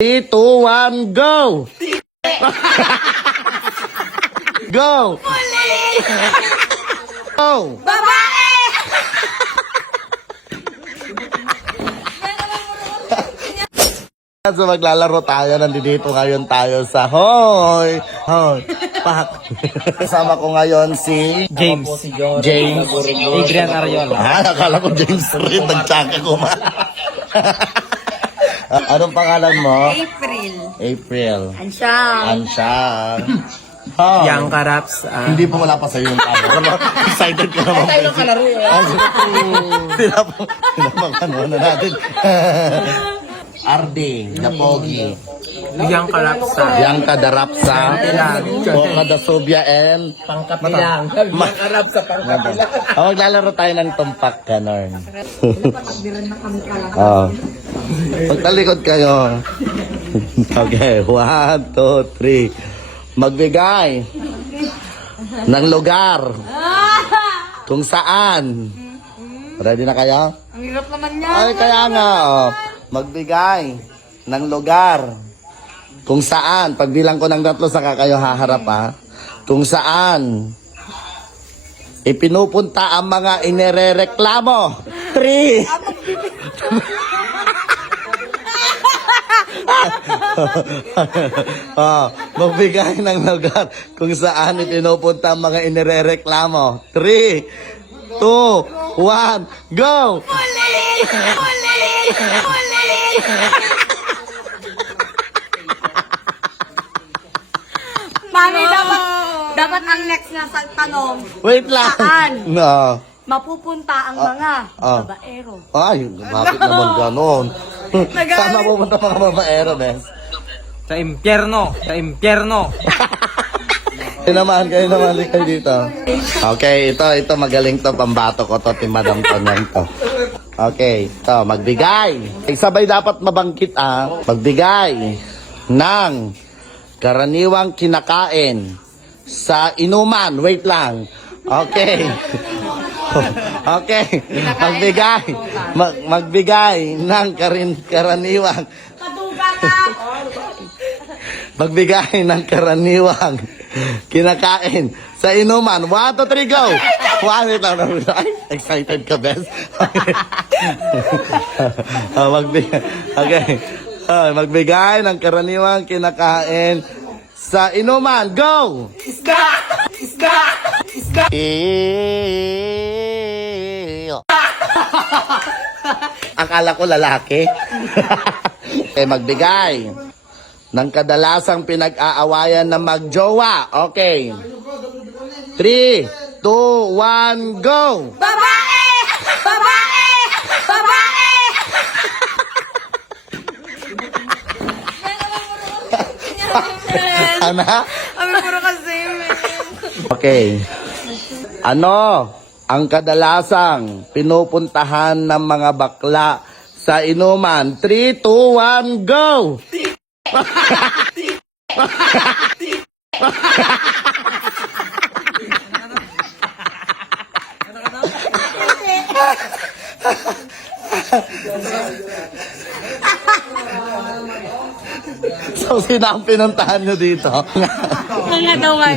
3, 2, 1, go! Go! Go! Babae! So maglalaro tayo, nandito ngayon tayo sa Hoy! Hoy! Pak! Kasama ko ngayon si James. James Adrian Ariola. Akala ko James Reed, nagtsaka ko ma. Anong pangalan mo? April. April. Ansyang. Ansyang. Oh. Yang Karaps. Hindi pa wala pa sa'yo yung camera. Excited ka naman. Tayo ng kalaro eh. Tinapang na natin. RD, the Pogi. Yang Karaps. Yang Kadarapsa. Kadasubia and Pangkapilang. Yang Karaps sa Pangkapilang. maglalaro tayo ng tumpak ganon. Oh. Pagtalikod kayo. Okay, 1, 2, 3. Magbigay ng lugar kung saan. Ready na kayo? Ang hirap naman niya. Ay, kaya nga. Oh. Magbigay ng lugar kung saan. Pagbilang ko ng 3, saka kayo haharap ha. Kung saan ipinupunta ang mga inirereklamo. 3. Magbigay ng lugar kung saan ipinupunta ang mga inirereklamo. 3, 2, 1, go! Mami, dapat ang next na sa tanong, Wait lang. Saan? No. mapupunta ang mga babaero. Ay, bakit naman ganon? Saan mapupunta mga babaero, Bes? Sa impyerno. Sa impyerno. Kayo naman kayo dito. Okay, ito magaling to, pambato ko to, timadam to niyan to. Okay, ito, magbigay. Sabay dapat mabangkit magbigay ng karaniwang kinakain sa inuman. Wait lang. Okay. Okay. Magbigay ng karaniwang. Magbigay ng karaniwang kinakain sa inuman. 1, 2, 3, go! 1, wait lang. Ay, excited ka, Bes? Okay. Magbigay ng karaniwang kinakain sa inuman. Go! Isda! Isda! Isda! Akala ko lalaki. Okay, magbigay ng kadalasang pinag-aawayan na magjowa. Okay. 3, 2, 1, go! Babae! Babae! Babae! Ano? Kami puro kasi. Okay. Ano ang kadalasang pinupuntahan ng mga bakla sa inuman? 3, 2, 1, go! So, sino ang pinuntahan nyo dito? Mga daw nga.